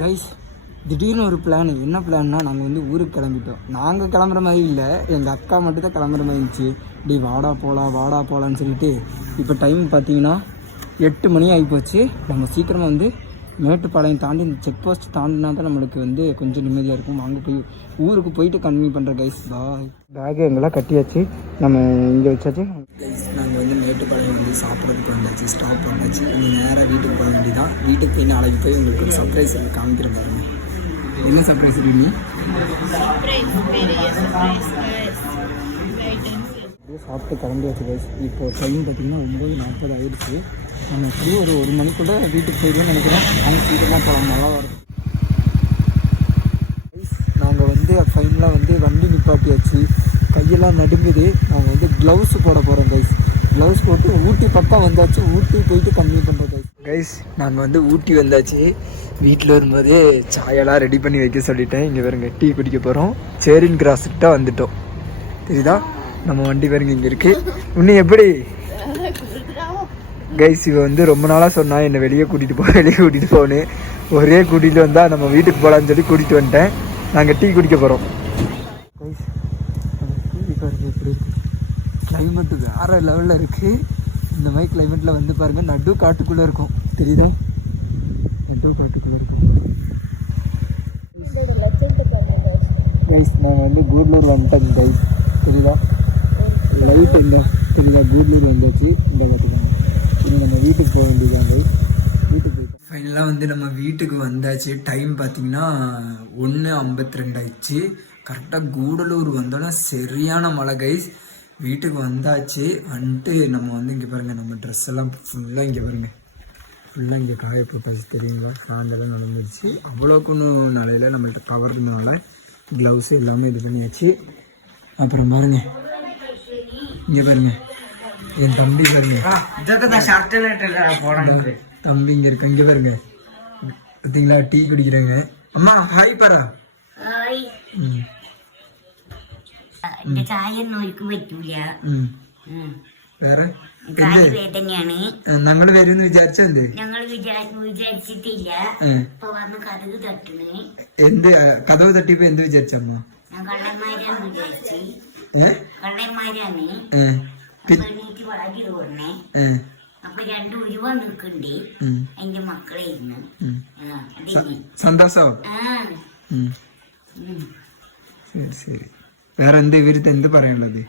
Guys திடீர்னு ஒரு plan. என்ன பிளான்னா, நாங்கள் வந்து ஊருக்கு கிளம்பிட்டோம். நாங்கள் கிளம்புற மாதிரி இல்லை, எங்கள் அக்கா மட்டும் தான் கிளம்புற மாதிரி இருந்துச்சு. இப்படி வாடா போகலான்னு சொல்லிட்டு இப்போ டைம் பார்த்தீங்கன்னா 8 மணி ஆகிப்போச்சு. நம்ம சீக்கிரமாக வந்து மேட்டுப்பாளையம் தாண்டி இந்த செக் போஸ்ட் தாண்டினா தான் நம்மளுக்கு வந்து கொஞ்சம் நிம்மதியாக இருக்கும். அங்கே போய் ஊருக்கு போயிட்டு கன்டினியூ பண்ணுறேன் கைஸ். பாய். பேகு எங்கெல்லாம் கட்டியாச்சு, நம்ம இங்கே வச்சாச்சு கைஸ். நாங்கள் வந்து மேட்டுப்பாளையம் வந்து சாப்பிட்றதுக்கு வந்தாச்சு, ஸ்டாப் வந்தாச்சு. நம்ம நேராக வீட்டுக்கு போக வேண்டியதான். வீட்டுக்கு போய் நாளைக்கு போய் உங்களுக்கு ஒரு சர்ப்ரைஸ் காமிக்கிற பாருங்க. என்ன சர்ப்ரைஸ் இருக்கீங்க? சாப்பிட்டு கிளம்பியாச்சு கைஸ். இப்போ டைம் பார்த்தீங்கன்னா 9:40 ஆகிடுச்சு. நம்ம எப்படியும் ஒரு மணிக்குள்ளே வீட்டுக்கு போயிடுவோம்னு நினைக்கிறேன். நாங்கள் சீக்கிரமாக போகலாம், நல்லா வரும். நாங்கள் வந்து ஃபைனலாக வந்து வண்டி நிப்பாட்டியாச்சு. கையெல்லாம் நடுங்குது. நாங்கள் வந்து க்ளவுஸ் போட போகிறோம் கைஸ். க்ளவுஸ் போட்டு ஊட்டி பக்கம் வந்தாச்சு. ஊட்டி போயிட்டு கம்மி பண்ணுறோம் கைஸ். கைஸ் நாங்கள் வந்து ஊட்டி வந்தாச்சு. வீட்டில் வரும்போதே சாயெல்லாம் ரெடி பண்ணி வைக்க சொல்லிட்டேன். இங்கே பாருங்க, டீ குடிக்க போகிறோம். சேரின் கிராஸ்கிட்ட வந்துட்டோம். தெரியுதா நம்ம வண்டி பாருங்க இங்கே இருக்குது. இன்னும் எப்படி கைஸ், இவ வந்து ரொம்ப நாளாக சொன்னா என்னை வெளியே கூட்டிகிட்டு போகணும். ஒரே கூட்டிகிட்டு வந்தால் நம்ம வீட்டுக்கு போகலான்னு சொல்லி கூட்டிகிட்டு வந்துட்டேன். நாங்கள் டீ குடிக்க போகிறோம் கைஸ். டீ பாருங்க எப்படி இருக்குது. கிளைமேட்டு வேறு லெவலில் இருக்குது. இந்த மாதிரி கிளைமேட்டில் வந்து பாருங்கள், நடு காட்டுக்குள்ளே இருக்கும். தெரியுதா, நடு காட்டுக்குள்ளே இருக்கும் கைஸ். நாங்கள் வந்து கூடலூர் வந்துட்டோம் கைஸ். தெரியுதா லைட் எங்கே தெரியுதா, கூடலூர் வந்தாச்சு. இந்த கட்டுக்காங்க. இனி நம்ம வீட்டுக்கு போக வேண்டியதான் கைஸ். வீட்டுக்கு போயிட்டோம். ஃபைனலாக வந்து நம்ம வீட்டுக்கு வந்தாச்சு. டைம் பார்த்தீங்கன்னா 1:52 ஆயிடுச்சு. கரெக்டாக கூடலூர் வந்தாலும் சரியான மழை கைஸ். வீட்டுக்கு வந்தாச்சு. வந்துட்டு நம்ம வந்து இங்கே பாருங்கள், நம்ம ட்ரெஸ் எல்லாம் ஃபுல்லாக இங்கே பாருங்கள், ஃபுல்லாக இங்கே காய போட்டாச்சு. தெரியுங்களா, சாயந்தரம் நடந்துருச்சு. அவ்வளோக்கு ஒன்றும் நிலையில் நம்மள்கிட்ட கவர்னால க்ளவுஸு எல்லாமே இது பண்ணியாச்சு. அப்புறம் பாருங்க இங்கே பாருங்க, என் தம்பி பாருங்க, தம்பி இங்கே இருக்க. இங்கே பாருங்க பார்த்தீங்களா, டீ குடிக்கிறாங்க. அம்மா ஹாய் பாரா. വേറെ ഞങ്ങള് വരുമെന്ന് വിചാരിച്ചെന്ത്? എന്ത് കഥവ് തട്ടിയപ്പോ എന്ത് വിചാരിച്ചമ്മ? സന്തോഷോ? ശരി ശരി. വേറെ എന്ത് ഇവരുത്ത് എന്ത് പറയാനുള്ളത്?